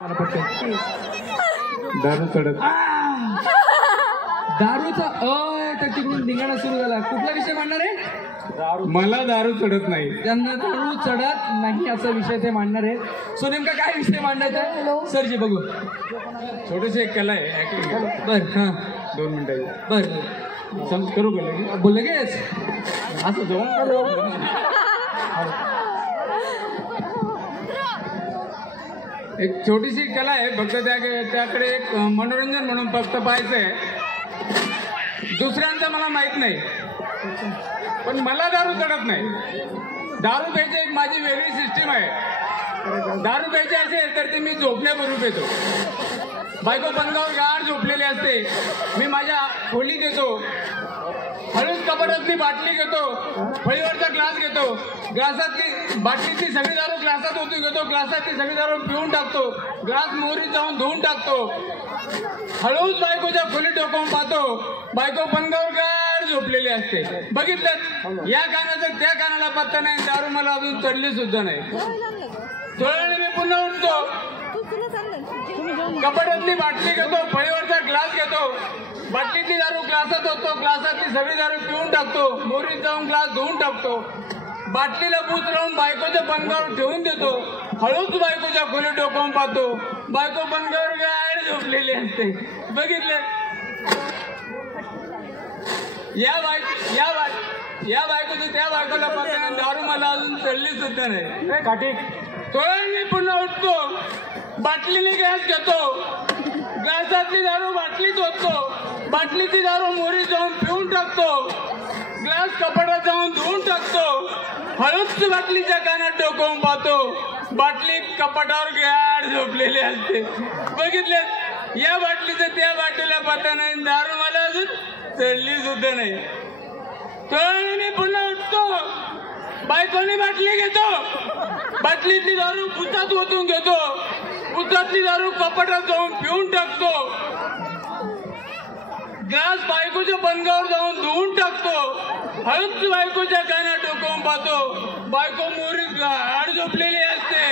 दारू चढत दारूचा तर तिकडून धिंगाणा सुरू झाला. कुठला विषय मांडणार आहे? मला दारू चढत नाही. त्यांना दारू चढत नाही असा विषय ते मांडणार आहे. सो नेमका काय विषय मांडायचा आहे सरजी? बघू. छोटीशी एक कला आहे ऍक्टिंग. बर हां 2 मिनिटाची. बर करू का बोल लगेच असं जाऊन एक छोटीशी कला आहे. फक्त त्याकडे एक मनोरंजन म्हणून फक्त पाहायचंय. दुसऱ्यांचं मला माहित नाही, पण मला दारू चढत नाही. दारू प्यायची एक माझी वेगळी सिस्टीम आहे. दारू प्यायची असेल तर ती मी झोपण्यापूर्वी पितो. बायको पंगावर गाढ झोपलेली असते, मी माझ्या खोलीत येतो, हळूच कपाटातली बाटली घेतो, फळीवरचा ग्लास घेतो, ग्लासातली बाटलीतली सगळी दारू ग्लासात ओतून घेतो, ग्लासातली सगळी दारू पिऊन टाकतो, ग्लास मोहरीत जाऊन धुवून टाकतो, हळूच बायकोच्या खोलीत डोकावून पाहतो, बायको पंगावर गाढ झोपलेली असते. बघितलं, या कानाचं त्या कानाला पत्ता नाही, दारू मला अजून चढली सुद्धा नाही. थोड्या वेळाने मी पुन्हा उठतो, कपाटातली बाटली घेतो, फळीवरचा ग्लास घेतो, बाटलीतली दारू ग्लासात होतो, ग्लासातली सगळी दारू पिऊन टाकतो, मोरीत जाऊन ग्लास धुवून टाकतो, बाटलीला बूच लावून बायकोच्या पंगावर ठेवून देतो, हळूच बायकोच्या खोलीत डोकावून पाहतो, बायको पंगावर गाढ झोपलेली असते. बघितलं, या बायकोचं त्या बायकोला पत्ता नाही, दारू मला अजून चढली सुद्धा नाही. थोड्या मी पुन्हा उठतो, बाटलीने गॅस घेतो, ग्लासातली दारू बाटलीत ओततो, बाटलीची दारू मोरीत जाऊन पिऊन टाकतो, ग्लास कपाटात जाऊन धुवून टाकतो, हळूच बाटलीच्या कानात डोकावून पाहतो, बाटली कपाटावर गाढ झोपलेली असते. बघितले, या बाटलीचं त्या बाटलीला पत्ता नाही, दारू मला अजून चढली सुद्धा नाही. थोड्या मी पुन्हा उठतो, बायकोनी बाटली घेतो, बाटलीतली दारू भुतात ओतून घेतो, भुतातली दारू कपाटात जाऊन पिऊन टाकतो, ग्लास बायकोच्या पंगावर जाऊन धुवून टाकतो, हळूच बायकोच्या कानात डोकावून पाहतो, बायको मोरीत गाढ झोपलेली असते.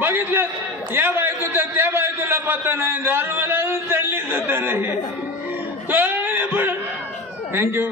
बघितलं, या बायकोचं त्या बायकोला पत्ता नाही, दारू मला अजून चढली सुद्धा नाही. थँक्यू.